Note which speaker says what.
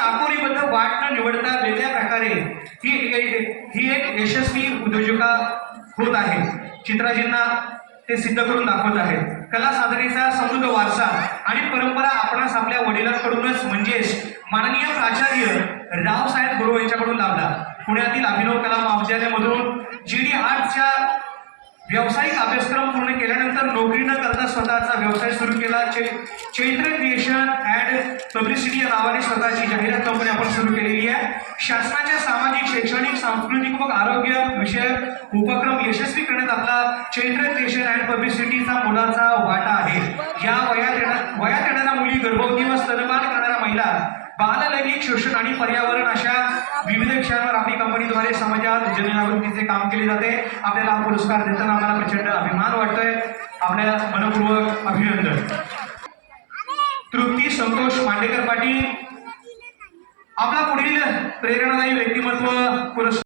Speaker 1: चाकोरीबद्ध वाट न निवडता वेगळ्या प्रकारे ही ही एक यशस्वी उद्योजिका होत आहे. चित्राजींना ते सिद्ध करून दाखवत आहेत कला साधनेचा समृद्ध वारसा आणि परंपरा आपणास आपल्या वडिलांकडूनच म्हणजेच माननीय प्राचार्य रावसाहेब गुरु यांच्याकडून लाभला. पुण्यातील अभिनव कला महाविद्यालयामधून जी डी आर्टच्या व्यावसायिक अभ्यासक्रम पूर्ण केल्यानंतर नोकरी न करता स्वतःचा व्यवसाय सुरू केला. चे चैत्र क्रिएशन अँड पब्लिसिटी या नावाने स्वतःची जाहिरात कंपनी आपण सुरू केलेली आहे. शासनाच्या सामाजिक शैक्षणिक सांस्कृतिक व आरोग्य विषयक उपक्रम यशस्वी करण्यात आपला चैत्र क्रिएशन अँड पब्लिसिटीचा मुलाचा वाटा आहे. या वयात येणार वयात येणाऱ्या मुली गर्भवती व स्तनपान करणाऱ्या महिला बाललैंगिक शोषण आणि पर्यावरण अशा विविध विषयांवर आपली कंपनीद्वारे समाजात जनजागृतीचे काम केले जाते. आपल्याला हा पुरस्कार देताना आम्हाला प्रचंड अभिमान वाटतोय. आपल्या मनपूर्वक अभिनंदन. तृप्ती संतोष मांडेकर पाटील. आपला पुढील प्रेरणादायी व्यक्ती